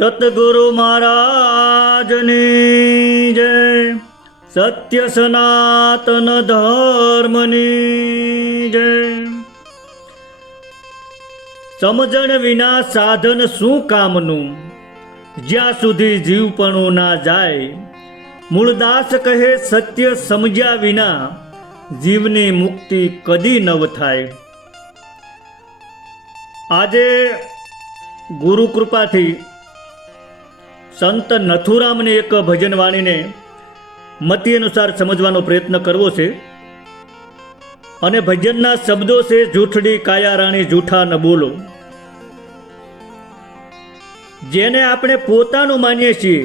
સતગુરુ મહારાજની જય. સત્ય સનાતન ધર્મની જય. સમજણ વિના સાધન શું કામનું, જ્યાં સુધી જીવપણું ના જાય. મૂળદાસ કહે સત્ય સમજ્યા વિના જીવની મુક્તિ કદી નવ થાય. આજે ગુરુ કૃપાથી સંત નથુરામની એક ભજન વાણીને મતિ અનુસાર સમજવાનો પ્રયત્ન કરવો છે. અને ભજનના શબ્દો છે, જૂઠડી કાયા રાણી જૂઠા ન બોલો. જેને આપણે પોતાનું માનીએ છીએ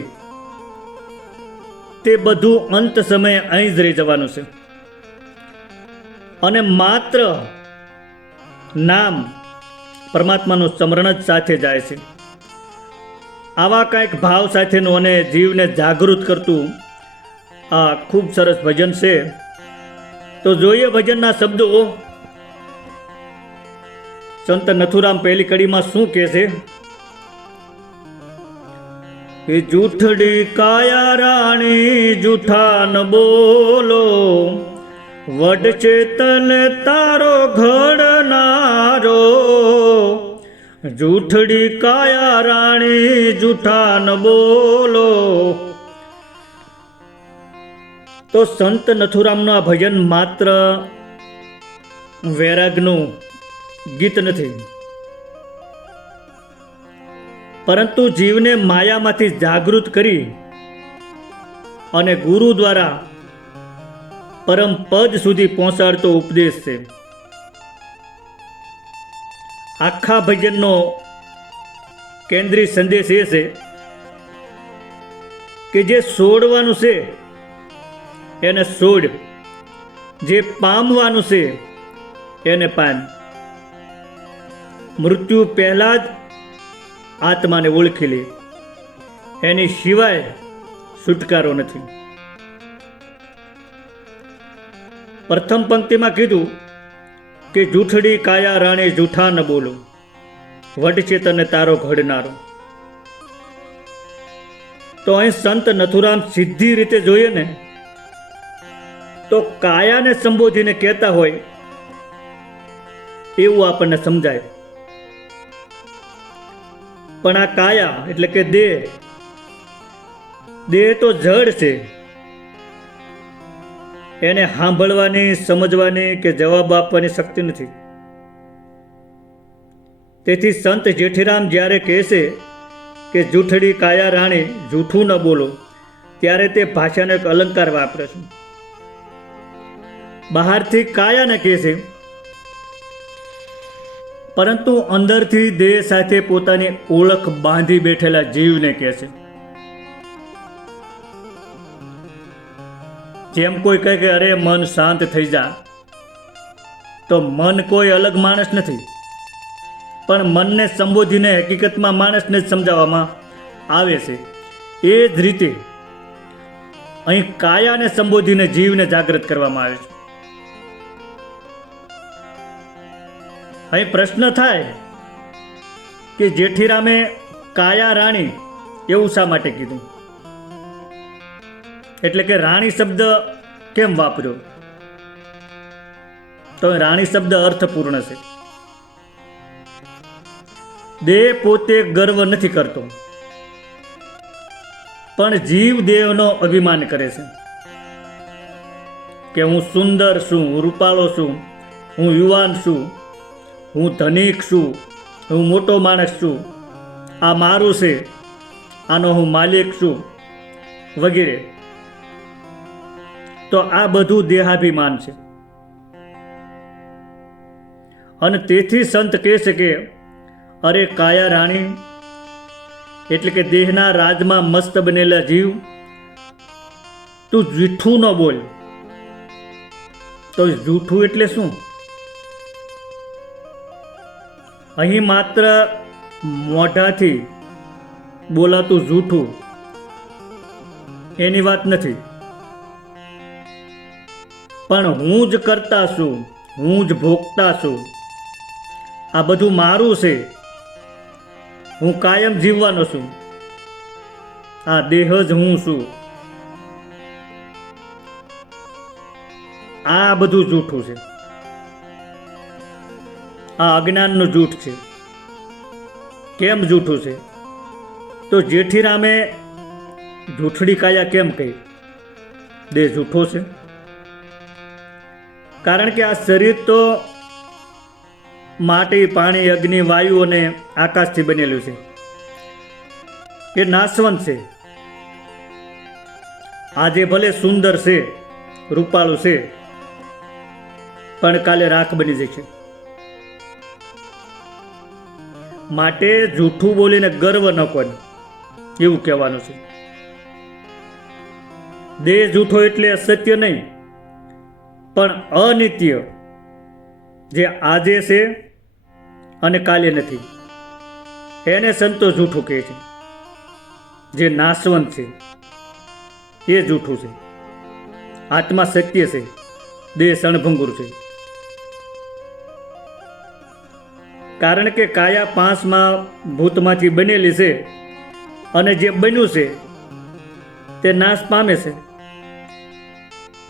તે બધું અંત સમયે અહીં જ રહી જવાનું છે. અને માત્ર નામ પરમાત્માનું સ્મરણ જ સાથે જાય છે. આવા કંઈક ભાવ સાથેનું અને જીવને જાગૃત કરતું આ ખૂબ સરસ ભજન છે. તો જોઈએ ભજનના શબ્દો. સંત નથુરામ પહેલી કડીમાં શું કહે છે કે જૂઠડી કાયા રાણી જૂઠા ન બોલો, વડ ચેતન તારો ઘડનારો. જૂઠડી કાયા રાણી જૂઠા ન બોલો. તો સંત નથુરામનું આ ભજન માત્ર વૈરાગનું ગીત નથી, પરંતુ જીવને માયામાંથી જાગૃત કરી અને ગુરુ દ્વારા પરમ પદ સુધી પહોંચાડતો ઉપદેશ છે. આખા ભજનનો કેન્દ્રીય સંદેશ એ છે કે જે છોડવાનું છે એને છોડ, જે પામવાનું છે એને પામ. મૃત્યુ પહેલા જ આત્માને ઓળખી લે, એની સિવાય છુટકારો નથી. પ્રથમ પંક્તિમાં કીધું કે જૂઠડી કાયા રાણી જૂઠા ન બોલો, વડચેતન તારો ઘડનારો. તો અહીં સંત નથુરામ સીધી રીતે જોઈએ ને તો કાયાને સંબોધીને કહેતા હોય એવું આપણને સમજાય. પણ આ કાયા એટલે કે દેહ તો જડ છે. એને સાંભળવાની, સમજવાની કે જવાબ આપવાની શક્તિ નથી. તેથી સંત જેઠીરામ જ્યારે કહેશે કે જૂઠડી કાયા રાણી જૂઠું ન બોલો, ત્યારે તે ભાષાનો એક અલંકાર વાપરે છે. બહારથી કાયાને કહે છે, પરંતુ અંદરથી દેહ સાથે પોતાની ઓળખ બાંધી બેઠેલા જીવને કહે છે. જેમ કોઈ કહે કે અરે મન શાંત થઈ જા, તો મન કોઈ અલગ માણસ નથી, પણ મનને સંબોધીને હકીકતમાં માણસને જ સમજાવવામાં આવે છે. એ જ રીતે અહીં કાયાને સંબોધીને જીવને જાગૃત કરવામાં આવે છે. અહીં પ્રશ્ન થાય કે જેઠીરામે કાયા રાણી એવું શા માટે કીધું, એટલે કે રાણી શબ્દ કેમ વાપર્યો? તો રાણી શબ્દ અર્થપૂર્ણ છે. દેહ પોતે ગર્વ નથી કરતો, પણ જીવ દેહનો અભિમાન કરે છે કે હું સુંદર છું, હું રૂપાળો છું, હું યુવાન છું, હું ધનિક છું, હું મોટો માણસ છું, આ મારું છે, આનો હું માલિક છું વગેરે. તો આ બધું દેહાભિમાન છે. અને તેથી સંત કહે છે કે અરે કાયા રાણી એટલે કે દેહના રાજમાં મસ્ત બનેલા જીવ, તું જૂઠું ન બોલ. તો જૂઠું એટલે શું? અહીં માત્ર મોઢાથી બોલાતું જૂઠું એની વાત નથી, પણ હું જ કરતા છું, હું જ ભોગતા છું, આ બધું મારું છે, હું કાયમ જીવવાનો છું, આ દેહ જ હું છું, આ બધું જૂઠું છે, આ અજ્ઞાનનું જૂઠ છે. કેમ જૂઠું છે? તો જેઠીરામે જૂઠડી કાયા કેમ કહી? દેહ જૂઠો છે કારણ કે આ શરીર તો માટી, પાણી, અગ્નિ, વાયુ અને આકાશથી બનેલું છે. એ નાશવંત છે. આજે ભલે સુંદર છે, રૂપાળું છે, પણ કાલે રાખ બની જશે. માટે જૂઠું બોલીને ગર્વ ન કોને, એવું કહેવાનું છે. દેહ જૂઠો એટલે સત્ય નહીં, પણ અનિત્ય, જે આજે છે અને કાલે નથી, એને સંતો જૂઠું કહે છે. જે નાશવંત છે એ જૂઠું છે. આત્મા સત્ય છે, દેહ ક્ષણભંગુર છે. કારણ કે કાયા પાંચમાં ભૂતમાંથી બનેલી છે અને જે બન્યું છે તે નાશ પામે છે.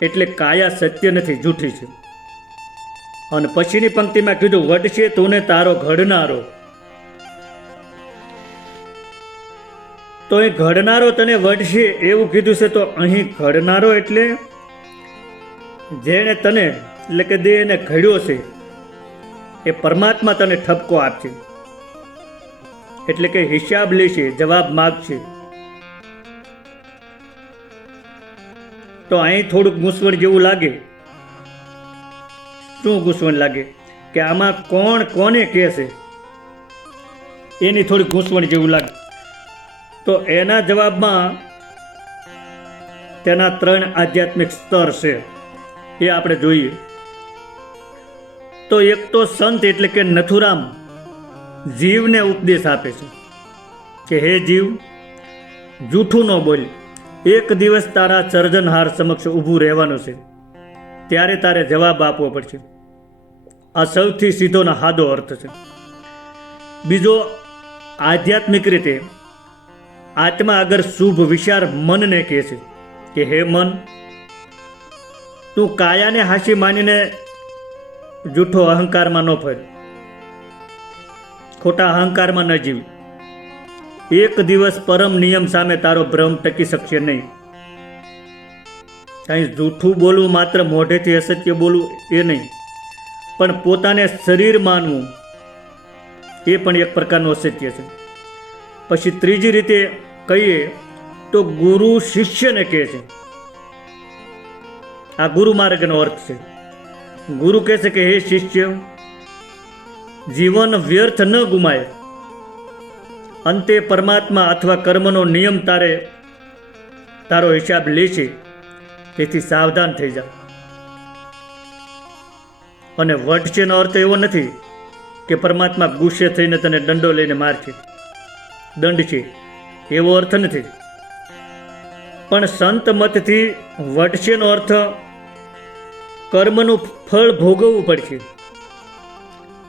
એટલે કાયા સત્ય નથી, જૂઠી છે. અને પછીની પંક્તિમાં કીધું, વટશે તુને તારો ઘડનારો. તો એ ઘડનારો તને વટશે એવું કીધું છે. તો અહીં ઘડનારો એટલે જેણે તને એટલે કે દેહને ઘડ્યો છે એ પરમાત્મા તને ઠપકો આપશે, એટલે કે હિસાબ લેશે, જવાબ માગશે. તો અહીં થોડુંક ગૂંચવણ જેવું લાગે. શું ગૂંચવણ લાગે? કે આમાં કોણ કોને કહે છે, એની થોડીક ગૂંચવણ જેવું લાગે. તો એના જવાબમાં તેના 3 આધ્યાત્મિક સ્તર છે, એ આપણે જોઈએ. તો એક તો સંત એટલે કે નથુરામ જીવને ઉપદેશ આપે છે કે હે જીવ, જૂઠું ન બોલ. એક દિવસ તારા સર્જનહાર સમક્ષ ઊભું રહેવાનું છે, ત્યારે તારે જવાબ આપવો પડશે. આ સૌથી સીધો ને સાદો અર્થ છે. બીજો, આધ્યાત્મિક રીતે આત્મા અગર શુભ વિચાર મનને કહે છે કે હે મન, તું કાયાને હાસી માનીને જૂઠો અહંકારમાં ન ફર, ખોટા અહંકારમાં ન જીવ. એક દિવસ પરમ નિયમ સામે તારો ભ્રમ ટકી શકશે નહીં. અહીં જૂઠું બોલવું માત્ર મોઢેથી અસત્ય બોલવું એ નહીં, પણ પોતાને શરીર માનવું એ પણ એક પ્રકારનું અસત્ય છે. પછી ત્રીજી રીતે કહીએ તો ગુરુ શિષ્યને કહે છે. આ ગુરુ માર્ગનો અર્થ છે. ગુરુ કહે છે કે હે શિષ્ય, જીવન વ્યર્થ ન ગુમાય, અંતે પરમાત્મા અથવા કર્મનો નિયમ તારો હિસાબ લેશે, તેથી સાવધાન થઈ જા. અને વટશેનો અર્થ એવો નથી કે પરમાત્મા ગુસ્સે થઈને તને દંડો લઈને મારશે, દંડ છે એવો અર્થ નથી. પણ સંત મતથી વટશેનો અર્થ કર્મનું ફળ ભોગવવું પડશે,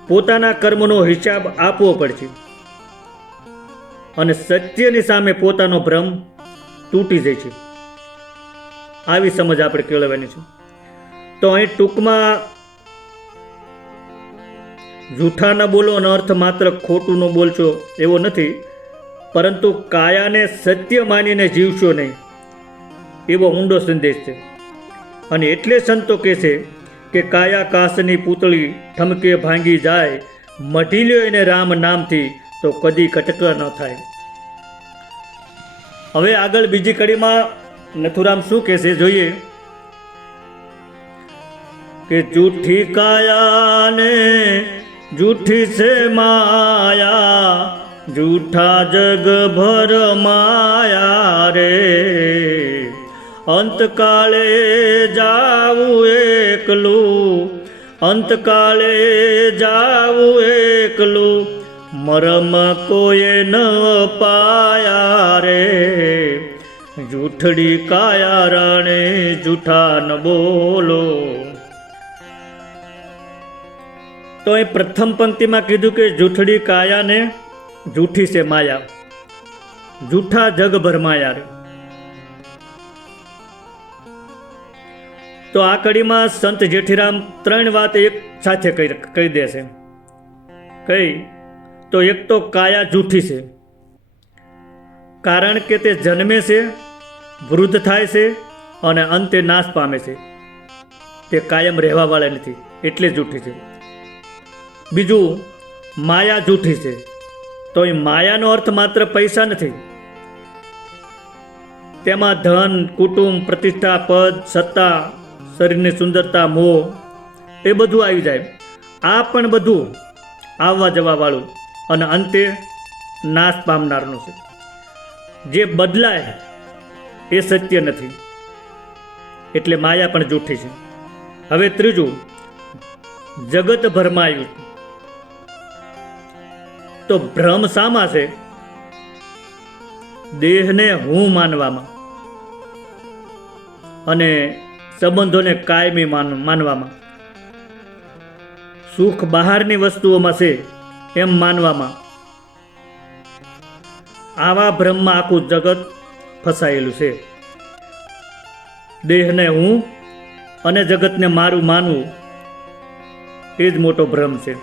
પોતાના કર્મનો હિસાબ આપવો પડશે, અને સત્યની સામે પોતાનો ભ્રમ તૂટી જાય છે. આવી સમજ આપણે કેળવવાની છે. તો અહીં ટૂંકમાં જૂઠા ન બોલવાનો અર્થ માત્ર ખોટું ન બોલશો એવો નથી, પરંતુ કાયાને સત્ય માનીને જીવશો નહીં, એવો ઊંડો સંદેશ છે. અને એટલે સંતો કહે છે કે કાયા કાસની પૂતળી ઠમકે ભાંગી જાય, મઢી લ્યો એને રામ નામથી તો કદી કટક ન થાય. હવે આગળ બીજી કડીમાં નથુરામ શું કહેશે જોઈએ કે જૂઠી કાયાને જૂઠી છે માયા, જૂઠા જગ ભર માયા રે, અંતકાળે જાવું એકલું, અંતકાળે જાવું એકલું, મરમ કોઈએ ન પાયા રે, જૂઠડી કાયા રાણે જૂઠા ન બોલો. તો એ પ્રથમ પંક્તિમાં કીધું કે જૂઠડી કાયાને જૂઠી છે માયા, જૂઠા જગ ભરમાયા રે. તો આ કડીમાં સંત જેઠીરામ 3 વાત એક સાથે કહી દેશે. કઈ? તો એક તો કાયા જૂઠી છે, કારણ કે તે જન્મે છે, વૃદ્ધ થાય છે અને અંતે નાશ પામે છે. તે કાયમ રહેવા વાળા નથી, એટલે જૂઠી છે. બીજું, માયા જૂઠી છે. તો એ માયાનો અર્થ માત્ર પૈસા નથી. તેમાં ધન, કુટુંબ, પ્રતિષ્ઠા, પદ, સત્તા, શરીરની સુંદરતા, મોહ એ બધું આવી જાય. આ પણ બધું આવવા જવા વાળું અને અંતે નાશ પામનારનું છે. જે બદલાય એ સત્ય નથી, એટલે માયા પણ જૂઠી છે. હવે ત્રીજું, જગત ભરમાયું. તો ભ્રમ શામાં છે? દેહને હું માનવામાં અને સંબંધોને કાયમી માનવામાં, સુખ બહારની વસ્તુઓમાં છે એમ માનવામાં. આવા ભ્રમમાં આખું જગત ફસાયેલું છે. દેહને હું અને જગતને મારું માનવું એ જ મોટો ભ્રમ છે.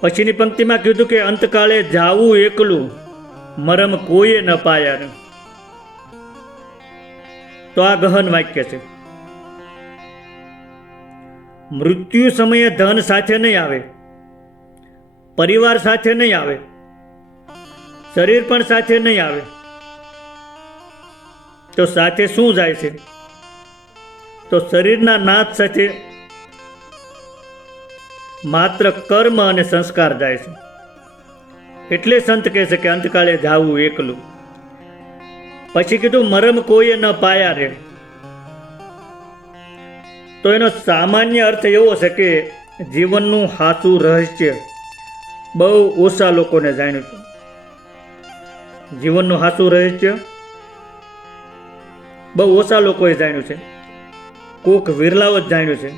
પછીની પંક્તિમાં કીધું કે અંતકાળે જાવું એકલું, મરમ કોઈએ ન પાયા. તો આ ગહન વાક્ય છે. મૃત્યુ સમયે ધન સાથે નહીં આવે, પરિવાર સાથે નહીં આવે, શરીર પણ સાથે નહીં આવે. તો સાથે શું જાય છે? તો શરીરના નાશ સાથે માત્ર કર્મ અને સંસ્કાર જાય છે. એટલે સંત કહે છે કે અંતકાળે જાવું એકલું. પછી કીધું મરમ કોઈએ ન પાયા રે. તો એનો સામાન્ય અર્થ એવો છે કે જીવનનું સાચું રહસ્ય બહુ ઓછા લોકોને જાણ્યું છે. જીવનનું સાચું રહસ્ય બહુ ઓછા લોકોએ જાણ્યું છે. કોક વિરલાઓ જ જાણ્યું છે.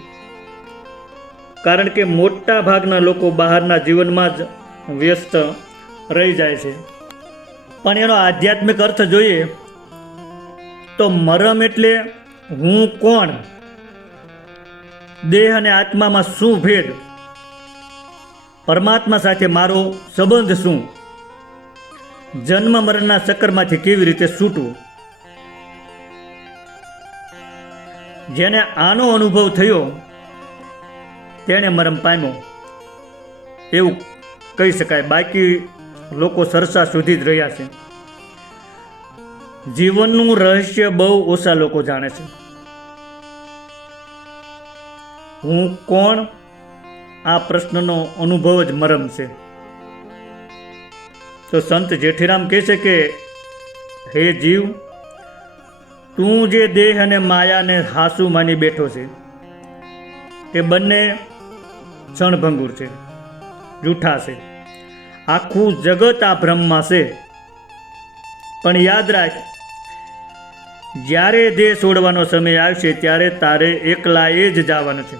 કારણ કે મોટા ભાગના લોકો બહારના જીવનમાં જ વ્યસ્ત રહી જાય છે. પણ એનો આધ્યાત્મિક અર્થ જોઈએ તો મરમ એટલે હું કોણ, દેહ અને આત્મામાં શું ભેદ, પરમાત્મા સાથે મારો સંબંધ શું, જન્મ મરણના ચક્કરમાંથી કેવી રીતે છૂટવું. જેને આનો અનુભવ થયો તેણે મરમ પામ્યો એવું કહી શકાય. બાકી લોકો સરસા સુધી જ રહ્યા છે. જીવનનું રહસ્ય બહુ ઓછા લોકો જાણે છે. હું કોણ, આ પ્રશ્નનો અનુભવ જ મરમ છે. તો સંત જેઠીરામ કહે છે કે હે જીવ, તું જે દેહ અને માયાને હાસુ માની બેઠો છે એ બંને ક્ષણભંગુર છે, જૂઠા છે. આખું જગત આ ભ્રમમાં છે. પણ યાદ રાખ, જ્યારે દેહ છોડવાનો સમય આવશે ત્યારે તારે એકલાએ જ જવાનું છે.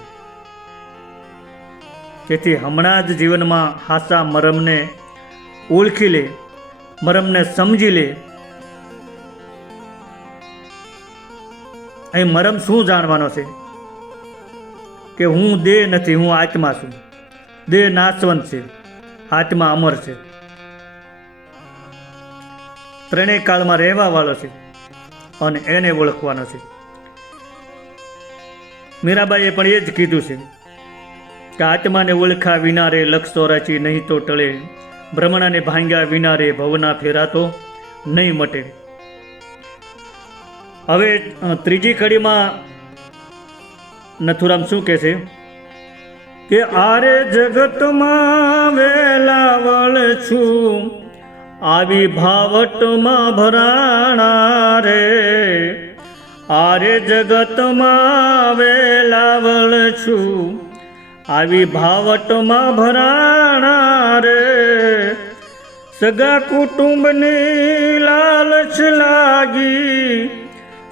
તેથી હમણાં જ જીવનમાં હાસા મરમને ઓળખી લે, મરમને સમજી લે. અહીં મરમ શું જાણવાનો છે કે હું દેહ નથી, હું આત્મા છું. દેહ નાશવંત છે, આત્મા અમર છે, ત્રણેય કાળમાં રહેવા વાળો છે અને એને ઓળખવાનો છે. મીરાબાઈએ પણ એ જ કીધું છે કે આત્માને ઓળખા વિના રે લક્ષ 84 નહીં તો ટળે, ભ્રમણાને ભાંગ્યા વિના રે ભવના ફેરા તો નહીં મટે. હવે ત્રીજી કડીમાં નથુરામ શું કહે છે કે આરે જગતમાં વેલાવળ છું, આવી ભાવટમાં ભરાણા રે. આરે જગતમાં વેલાવળ છું, આવી ભાવટમાં ભરાણા રે. સગા કુટુંબની લાલચ લાગી,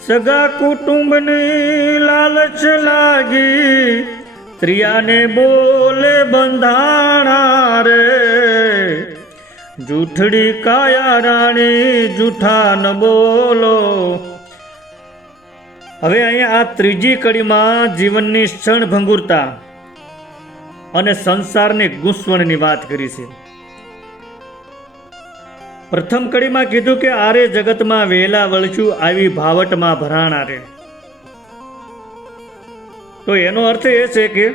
સગા કુટુંબની લાલચ લાગી, ત્રિયાને બોલે બંધાણા રે. જૂઠડી કાયા રાણી જૂઠા ન બોલો. હવે અહીંયા આ ત્રીજી કડીમાં જીવનની ક્ષણભંગુરતા અને સંસારની ગૂંચવણની વાત કરી છે. પ્રથમ કડીમાં કીધું કે આરે જગતમાં વહેલા વળચું આવી ભાવટમાં ભરાણા રે. તો એનો અર્થ એ છે કે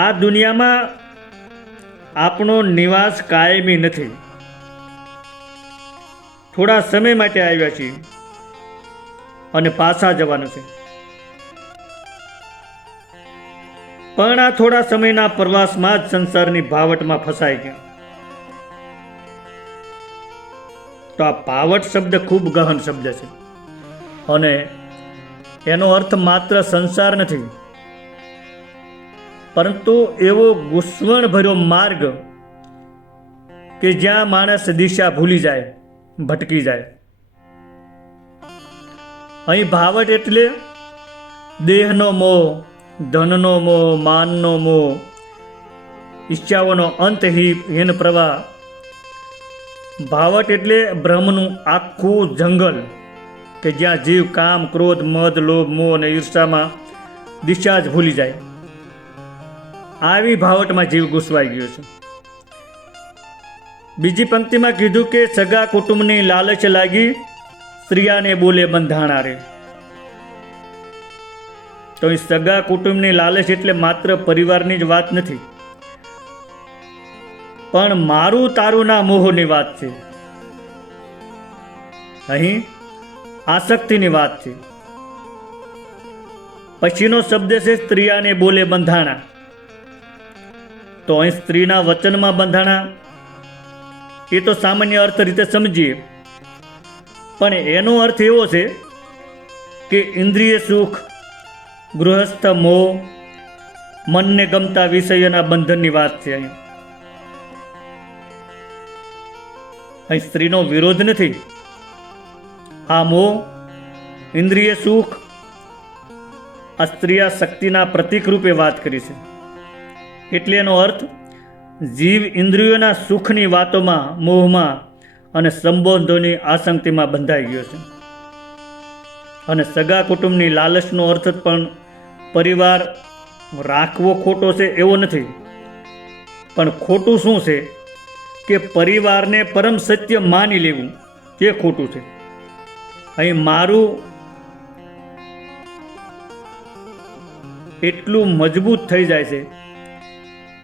આ દુનિયામાં આપણો નિવાસ કાયમી નથી. થોડા સમય માટે આવ્યા છીએ અને પાછા જવાનું છે. પણ આ થોડા સમયના પ્રવાસમાં જ સંસારની ભાવટમાં ફસાઈ ગયા. તો આ ભાવટ શબ્દ ખૂબ ગહન શબ્દ છે અને એનો અર્થ માત્ર સંસાર નથી, પરંતુ એવો ગૂંચવણ ભર્યો માર્ગ કે જ્યાં માણસ દિશા ભૂલી જાય, ભટકી જાય. અહીં ભાવટ એટલે દેહનો મોહ, ધનનો મોહ, માનનો મોહ, ઈચ્છાઓનો અંતહીન પ્રવાહ. ભાવટ એટલે બ્રહ્મનું આખું જંગલ કે જ્યાં જીવ કામ, ક્રોધ, મદ, લોભ, મોહ અને ઈર્ષામાં દિશા જ ભૂલી જાય. આવી ભાવટમાં જીવ ઘૂસવાઈ ગયો છે. બીજી પંક્તિમાં કીધું કે સગા કુટુંબની લાલચ લાગી સ્ત્રીયાને બોલે બંધાણા રે. તો એ સગા કુટુંબની લાલચ એટલે માત્ર પરિવારની જ વાત નથી, પણ મારું તારું ના મોહની વાત છે. અહીં આસક્તિની વાત છે. પછીનો શબ્દ છે સ્ત્રીયાને બોલે બંધાણા. તો અહીં સ્ત્રીના વચનમાં બંધાણા એ તો સામાન્ય અર્થ રીતે સમજીએ, પણ એનો અર્થ એવો છે કે ઇન્દ્રિય સુખ, ગૃહસ્થ મોહ, મનને ગમતા વિષયોના બંધનની વાત છે. અહીં સ્ત્રીનો વિરોધ નથી. આ મોહ, ઇન્દ્રિય સુખ, આ સ્ત્રીયા શક્તિના પ્રતીક રૂપે વાત કરી છે. એટલે એનો અર્થ જીવ ઇન્દ્રિયોના સુખની વાતોમાં, મોહમાં અને સંબંધોની આસક્તિમાં બંધાઈ ગયો છે. અને સગા કુટુંબની લાલચનો અર્થ પણ પરિવાર રાખવો ખોટો છે એવો નથી, પણ ખોટું શું છે કે પરિવારને પરમ સત્ય માની લેવું તે ખોટું છે. અહીં મારું એટલું મજબૂત થઈ જાય છે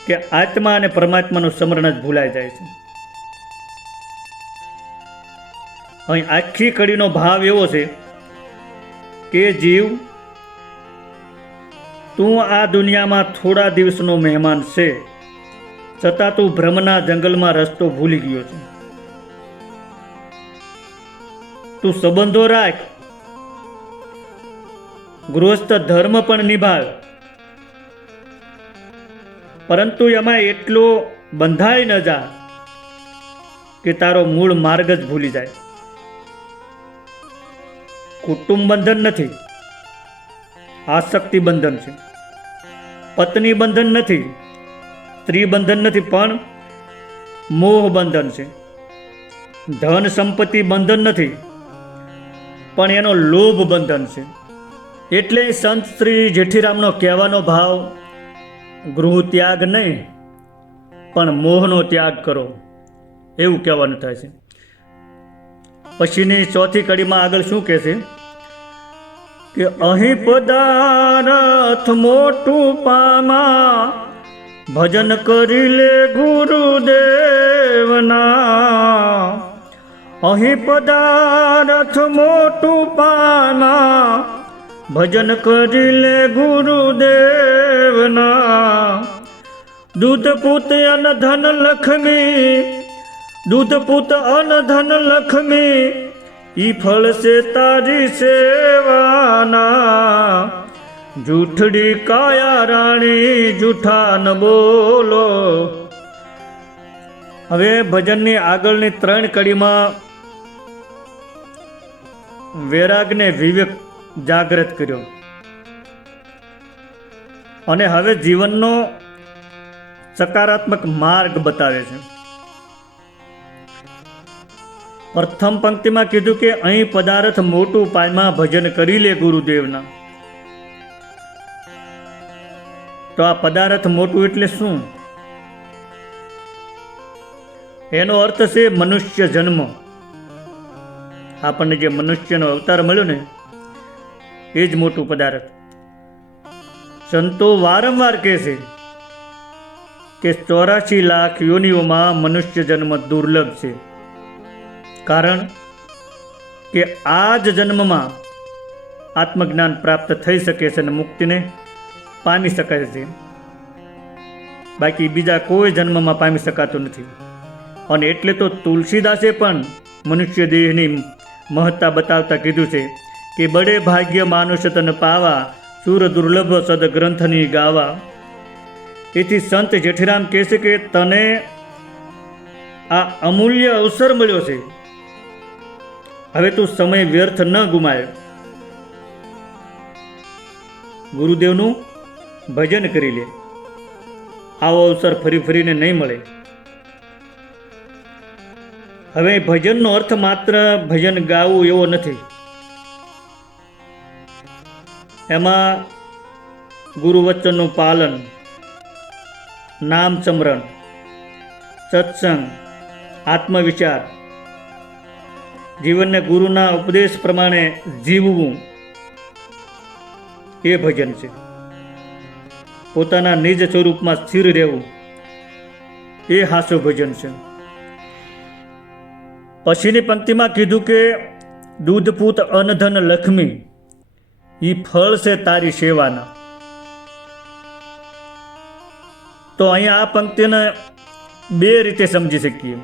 કે આત્મા અને પરમાત્માનું સ્મરણ જ ભૂલાઈ જાય છે. અહીં આખી કડીનો ભાવ એવો છે કે જીવ, તું આ દુનિયામાં થોડા દિવસનો મહેમાન છે, છતાં તું ભ્રમના જંગલમાં રસ્તો ભૂલી ગયો છે. તું સંબંધો રાખ, ગૃહસ્થ ધર્મ પણ નિભાવ, પરંતુ એમાં એટલો બંધાઈ ન જા કે તારો મૂળ માર્ગ જ ભૂલી જાય. કુટુંબ બંધન નથી, આસક્તિ બંધન છે. પત્ની બંધન નથી, સ્ત્રી બંધન નથી, પણ મોહ બંધન છે. ધન સંપત્તિ બંધન નથી, પણ એનો લોભ બંધન છે. એટલે સંત શ્રી જેઠીરામનો કહેવાનો ભાવ ગૃહ ત્યાગ નહીં, પણ મોહનો ત્યાગ કરો, એવું કહેવાનું થાય છે. પછીની ચોથી કડીમાં આગળ શું કહે છે કે અહીં પદારથ મોટું પામા, ભજન કરી લે ગુરુદેવના. અહીં પદારથ મોટું પામા, ભજન કરી લે ગુરુદેવના. દૂધ પૂત અન ધન લક્ષ્મી, દૂધ પૂત અન ધન લક્ષ્મી, ઈ ફળ છે તારી સેવાના. જૂઠડી કાયા રાણી જૂઠા ન બોલો. હવે ભજનની આગળની 3 કડીમાં વૈરાગને વિવેક જાગૃત કર્યો અને હવે જીવનનો સકારાત્મક માર્ગ બતાવે છે. પ્રથમ પંક્તિમાં કીધું કે અહીં પદાર્થ મોટું પાયમાં ભજન કરી લે ગુરુદેવના. તો આ પદાર્થ મોટું એટલે શું? એનો અર્થ છે મનુષ્ય જન્મ. આપણને જે મનુષ્યનો અવતાર મળ્યો ને એ જ મોટું પદાર્થ. સંતો વારંવાર કહે છે કે 84 લાખ યોનિઓમાં મનુષ્ય જન્મ દુર્લભ છે. કારણ કે આ જ જન્મમાં આત્મજ્ઞાન પ્રાપ્ત થઈ શકે છે અને મુક્તિને પામી શકાય છે. બાકી બીજા કોઈ જન્મમાં પામી શકાતું નથી. અને એટલે તો તુલસીદાસે પણ મનુષ્ય દેહની મહત્તા બતાવતા કીધું છે કે બડે ભાગ્ય માનુષ તન પાવા સુર દુર્લભ સદ ગ્રંથની ગાવા. તેથી સંત જેઠીરામ કહે છે કે તને આ અમૂલ્ય અવસર મળ્યો છે, હવે તું સમય વ્યર્થ ન ગુમાય. ગુરુદેવનું ભજન કરી લે. આવો અવસર ફરી ફરીને નહીં મળે. હવે ભજનનો અર્થ માત્ર ભજન ગાવું એવો નથી. એમાં ગુરુવચનનું પાલન, નામ સ્મરણ, સત્સંગ, આત્મવિચાર, જીવનને ગુરુના ઉપદેશ પ્રમાણે જીવવું એ ભજન છે. પોતાના નિજ સ્વરૂપમાં સ્થિર રહેવું એ હાસ્ય ભજન છે. પછીની પંક્તિમાં કીધું કે દૂધપૂત અનધન લક્ષ્મી ઈ ફળ છે તારી સેવાના. તો અહીંયા આ પંક્તિને બે રીતે સમજી શકીએ.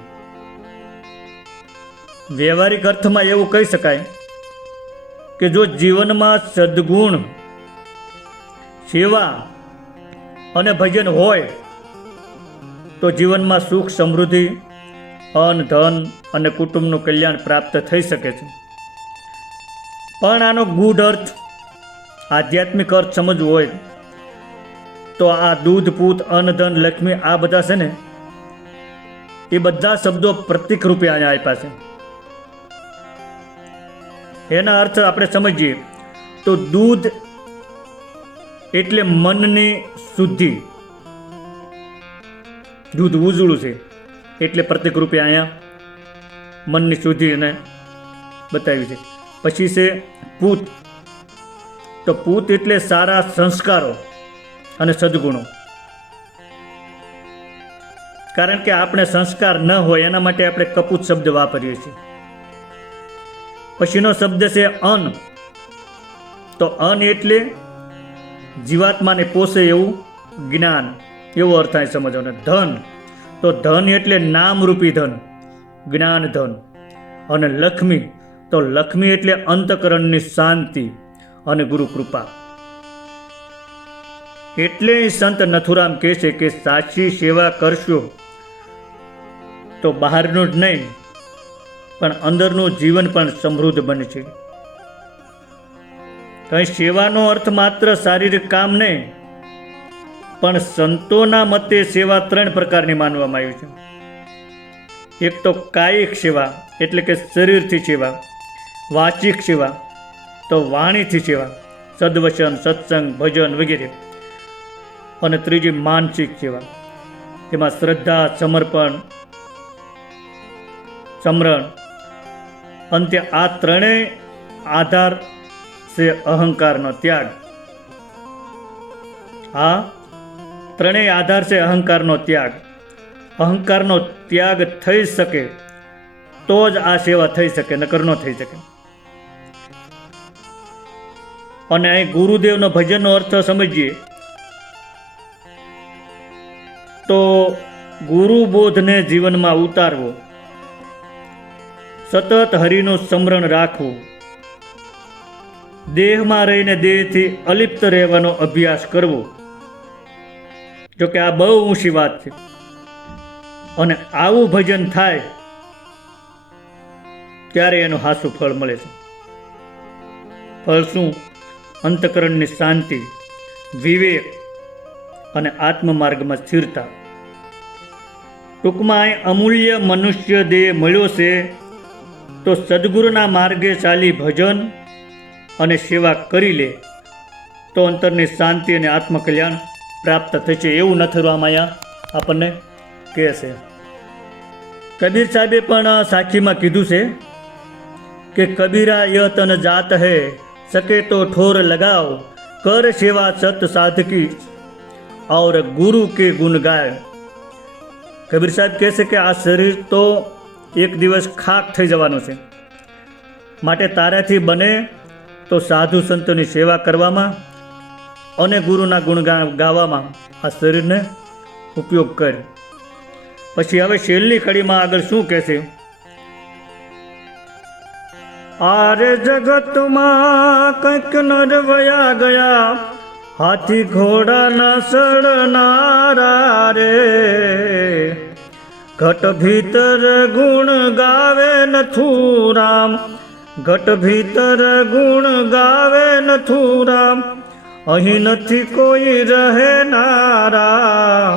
વ્યવહારિક અર્થમાં એવું કહી શકાય કે જો જીવનમાં સદ્ગુણ, સેવા અને ભજન હોય તો જીવનમાં સુખ, સમૃદ્ધિ, અન્ન, ધન અને કુટુંબનું કલ્યાણ પ્રાપ્ત થઈ શકે છે. પણ આનો ગૂઢ અર્થ, આધ્યાત્મિક અર્થ સમજવો હોય તો આ દૂધ, પૂત, અન્ન, ધન, લક્ષ્મી આ બધા છે ને એ બધા શબ્દો પ્રતીક રૂપે અહીંયા આપ્યા છે. એના અર્થ આપણે સમજીએ તો દૂધ એટલે મનની શુદ્ધિ. દૂધ ઉજળું છે એટલે પ્રતીક રૂપે અહીંયા મનની શુદ્ધિને બતાવી છે. પછી છે પૂત. તો પૂત એટલે સારા સંસ્કારો અને સદ્ગુણો. કારણ કે આપણે સંસ્કાર ન હોય એના માટે આપણે કપૂત શબ્દ વાપરીએ છીએ. પછીનો શબ્દ છે અન્ન. તો અન્ન એટલે જીવાત્માને પોષે એવું જ્ઞાન, એવો અર્થ અહીં સમજવાનો. ધન. તો ધન એટલે નામરૂપી ધન, જ્ઞાન ધન. અને લક્ષ્મી. તો લક્ષ્મી એટલે અંતકરણની શાંતિ અને ગુરુ કૃપા. એટલે સંત નથુરામ કહે છે કે સાચી સેવા કરશો તો બહારનું જ નહીં પણ અંદરનું જીવન પણ સમૃદ્ધ બનશે. કઈ સેવાનો અર્થ માત્ર શારીરિક કામ નહીં, પણ સંતોના મતે સેવા 3 પ્રકારની માનવામાં આવી છે. એક તો કાયિક સેવા એટલે કે શરીરથી સેવા, વાચિક સેવા તો વાણીથી સેવા, સદવચન, સત્સંગ, ભજન વગેરે. અને ત્રીજી માનસિક સેવા, તેમાં શ્રદ્ધા, સમર્પણ, સમરણ. અંતે આ ત્રણેય આધાર છે અહંકારનો ત્યાગ. આ ત્રણેય આધાર છે અહંકારનો ત્યાગ. અહંકારનો ત્યાગ થઈ શકે તો જ આ સેવા થઈ શકે, નકર ન થઈ શકે. અને અહીં ગુરુદેવનો ભજનનો અર્થ સમજીએ તો ગુરુબોધને જીવનમાં ઉતારવો, સતત હરિનું સ્મરણ રાખવું, દેહમાં રહીને દેહથી અલિપ્ત રહેવાનો અભ્યાસ કરવો. જોકે આ બહુ ઊંચી વાત છે. અને આવું ભજન થાય ત્યારે એનું હાસું ફળ મળે છે. ફળ શું? અંતકરણની શાંતિ, વિવેક અને આત્મમાર્ગમાં સ્થિરતા. ટૂંકમાં અહીં અમૂલ્ય મનુષ્ય દેહ મળ્યો છે, તો સદગુરુના માર્ગે ચાલી ભજન અને સેવા કરી લે તો અંતરની શાંતિ અને આત્મકલ્યાણ પ્રાપ્ત થશે. એવું નથુરામ અહીંયા આપણને કહે છે. કબીર સાહેબે પણ સાખીમાં કીધું છે કે કબીરા યહ તન જાત હૈ, સકે તો ઠોર લગાવ, કર સેવા સત સાધકી और ગુરુ કે ગુણ ગાય. કબીર સાહેબ કહે છે કે આ શરીર તો એક દિવસ ખાક થઈ જવાનું છે, માટે તારાથી બને તો સાધુ સંતોની સેવા કરવામાં અને ગુરુના ગુણ ગાવામાં આ શરીરને ઉપયોગ કર. પછી હવે છેલ્લી કડીમાં આગળ શું કહે છે? આરે જગતમાં કંઈક નરવયા ગયા, હાથી ઘોડાના સડનારા રે, ઘટ ભીતર ગુણ ગાવે નથુરામ, ઘટ ભીતર ગુણ ગાવે નથુરામ, અહીં નથી કોઈ રહેનારા,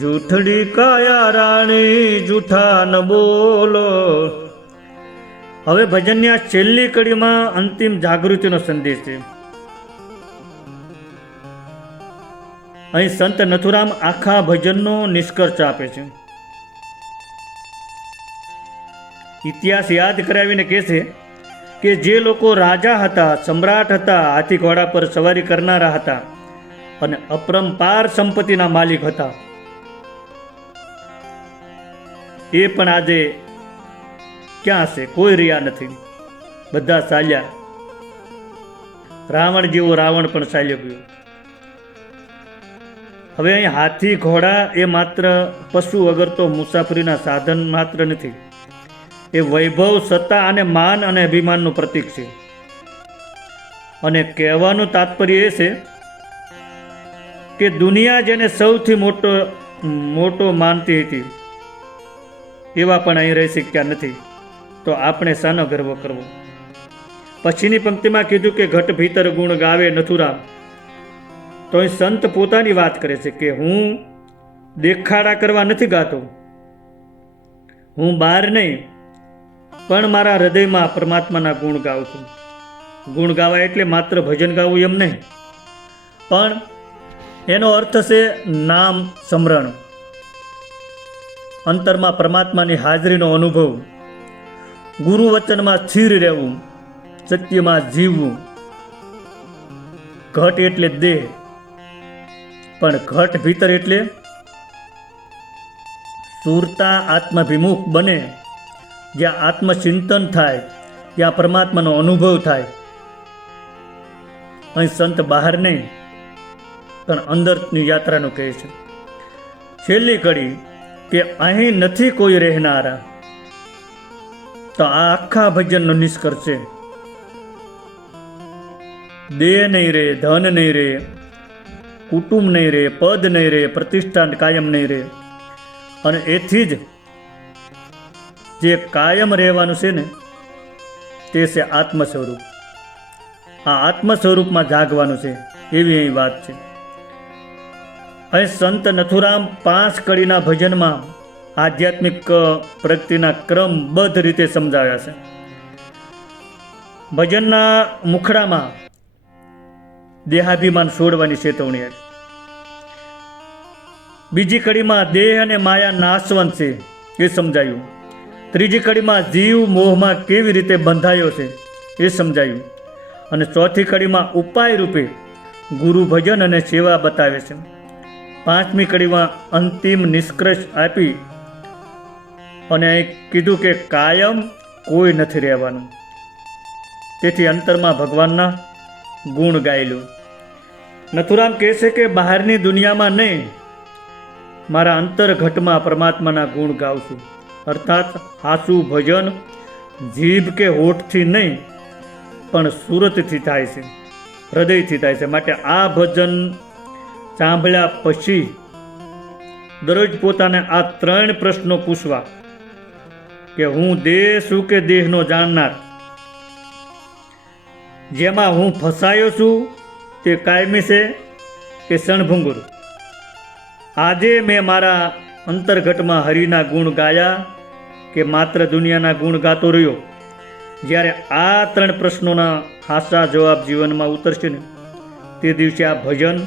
જૂઠડી કાયા રાણી જૂઠા ન બોલો. હવે ભજનની આ છેલ્લી કડીમાં અંતિમ જાગૃતિનો સંદેશ છે. અહીં સંત નથુરામ આખા ભજનનો નિષ્કર્ષ આપે છે. ઇતિહાસ યાદ કરાવીને કહે છે કે જે લોકો રાજા હતા, સમ્રાટ હતા, હાથી ઘોડા પર સવારી કરનારા હતા અને અપરંપાર સંપત્તિના માલિક હતા, એ પણ આજે ક્યાં છે? કોઈ રહ્યા નથી, બધા ચાલ્યા. રાવણ જેવો રાવણ પણ ચાલ્યો ગયો. હવે અહીં હાથી ઘોડા એ માત્ર પશુ વગર તો મુસાફરીના સાધન માત્ર નથી, એ વૈભવ, સત્તા અને માન અને અભિમાનનું પ્રતીક છે. અને કહેવાનું તાત્પર્ય એ છે કે દુનિયા જેને સૌથી મોટો માનતી હતી એવા પણ અહીં રહી શક્યા નથી, તો આપણે શાનો ગર્વ કરવો? પછીની પંક્તિમાં કીધું કે ઘટ ભીતર ગુણ ગાવે નથુરામ. તો અહીં સંત પોતાની વાત કરે છે કે હું દેખાડા કરવા નથી ગાતો, હું બહાર નહીં પણ મારા હૃદયમાં પરમાત્માના ગુણ ગાઉં છું. ગુણ ગાવા એટલે માત્ર ભજન ગાવું એમ નહીં, પણ એનો અર્થ છે નામ સ્મરણ, અંતરમાં પરમાત્માની હાજરીનો અનુભવ, ગુરુ વચનમાં સ્થિર રહેવું, સત્યમાં જીવવું. ઘટ એટલે દેહ, પણ ઘટ ભીતર એટલે સુરતા આત્માભિમુખ બને, જ્યાં આત્મચિંતન થાય, ત્યાં પરમાત્માનો અનુભવ થાય. અહીં સંત બહાર નહીં પણ અંદરની યાત્રાનું કહે છે. છેલ્લી કડી કે અહીં નથી કોઈ રહેનારા, તો આ આખા ભજનનો નિષ્કર્ષ છે. દેહ નહીં રહે, ધન નહીં રહે, કુટુંબ નહીં રહે, પદ નહીં રહે, પ્રતિષ્ઠા કાયમ નહીં રહે. અને એથી જ જે કાયમ રહેવાનું છે ને તે છે આત્મ સ્વરૂપ. આ આત્મ સ્વરૂપમાં જાગવાનું છે, એવી અહીં વાત છે. અહીં સંત નથુરામ 5 કડીના ભજનમાં આધ્યાત્મિક પ્રગતિના ક્રમબદ્ધ રીતે સમજાવ્યા છે. ભજનના મુખડામાં દેહાભિમાન છોડવાની ચેતવણી હતી. બીજી કડીમાં દેહ અને માયા નાશવંત છે એ સમજાયું. ત્રીજી કડીમાં જીવ મોહમાં કેવી રીતે બંધાયો છે એ સમજાયું. અને ચોથી કડીમાં ઉપાય રૂપે ગુરુ ભજન અને સેવા બતાવે છે. 5મી કડીમાં અંતિમ નિષ્કર્ષ આપી અને કીધું કે કાયમ કોઈ નથી રહેવાનું, તેથી અંતરમાં ભગવાનના ગુણ ગાયેલું. નથુરામ કહે છે કે બહારની દુનિયામાં નહીં, મારા અંતરઘટમાં પરમાત્માના ગુણ ગાઉં છું. અર્થાત હાસુ ભજન જીભ કે હોઠથી નહીં પણ સુરતથી થાય છે, હૃદયથી થાય છે. માટે આ ભજન સાંભળ્યા પછી દરરોજ પોતાને આ 3 પ્રશ્નો પૂછવા કે હું દેહ છું કે દેહનો જાણનાર, જેમાં હું ફસાયો છું તે કાયમી છે કે ક્ષણભંગુર. આજે મેં મારા અંતર્ઘટમાં હરિના ગુણ ગાયા કે માત્ર દુનિયાના ગુણ ગાતો રહ્યો? જ્યારે આ 3 પ્રશ્નોના હાસા જવાબ જીવનમાં ઉતરશે ને તે દિવસે આ ભજન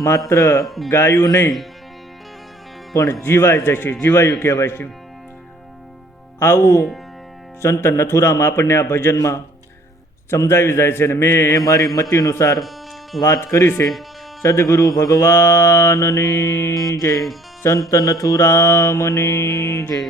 માત્ર ગાયું નહીં પણ જીવાઈ જશે, જીવાયું કહેવાય છે. આવું સંત નથુરામ આપણને આ ભજનમાં સમજાવી જાય છે અને મેં એ મારી મતિ અનુસાર વાત કરી છે. સદગુરુ ભગવાનની જય, સંત નથુરામની જય.